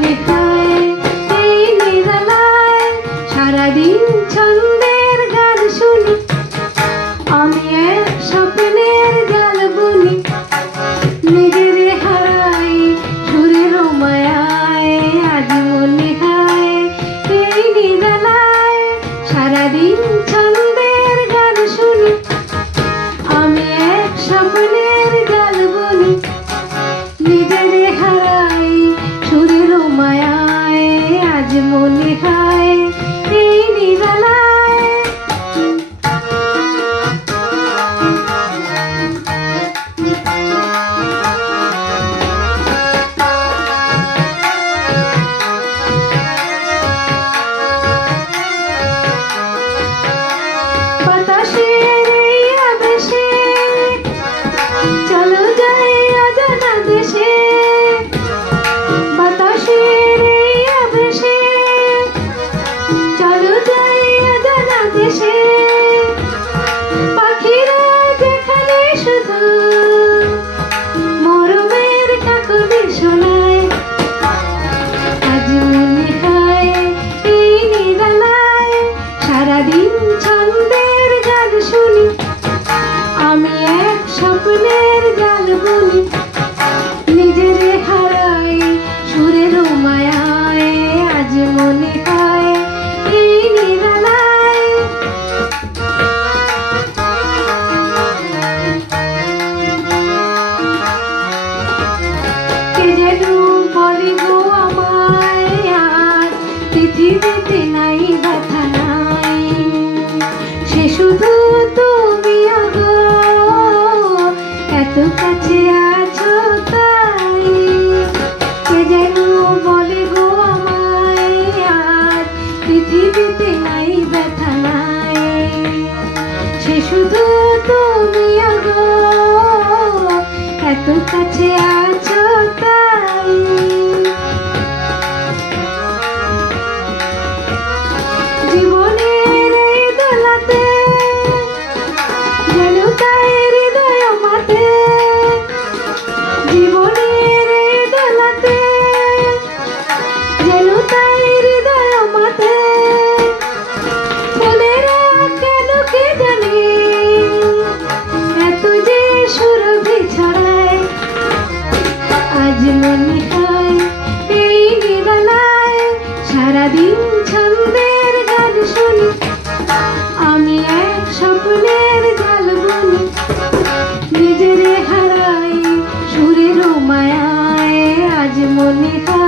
মনে হয় এই নিরালায় সারাদিন ছন্দের গান শুনি, আমি এক স্বপ্নের জাল বুনি, নিজের হারাই সুরের মায়ায়। আজ মনে হয় এই নিরালায় সারাদিন ছন্দের গান শুনি, আমি এক স্বপ্নের জাল বুনি, নিজের হারাই সুরের মায়ায়। আজ মনে হয় এই নিরালায় বাতাসের এই আবেশে চলো যাই অজানা দেশে, বাতাসের এই আবেশে চলো যাই অজানা দেশে। পাখিরা যেখানে শুধু মরমের কাকলি শোনায়, আজ মনে হয় এই নিরালায় সারাদিন ছন্দের গান শুনি, আমি এক স্বপ্নের জাল বুনি, নিজের হারাই সুরের মায়ায়। আজ মনে হয় এই নিরালায় কে যেন বলে গো আমায় আর পৃথিবীতে নাই ব্যথা নাই, সে শুধু তুমি আগো এত কাছে আছো তাই। কে যেন বলে গো আমায় আর পৃথিবীতে নাই ব্যথা নাই, সে শুধু তুমি আগো এত কাছে আছো তাই। জীবনের এই দোলাতে যেন তাই হৃদয় মাতে, জীবনের এই দোলাতে যেন তাই হৃদয় মাতে। মনেরা কেন কে জানি এত যে সুরভি ছড়ায়, আজ মনে হয় এই নিরালায় সারাদিন ছন্দের গান শুনি, আমি এক স্বপ্নের জাল বুনি, নিজের হারাই সুরের মায়ায়। আজ মনে হয়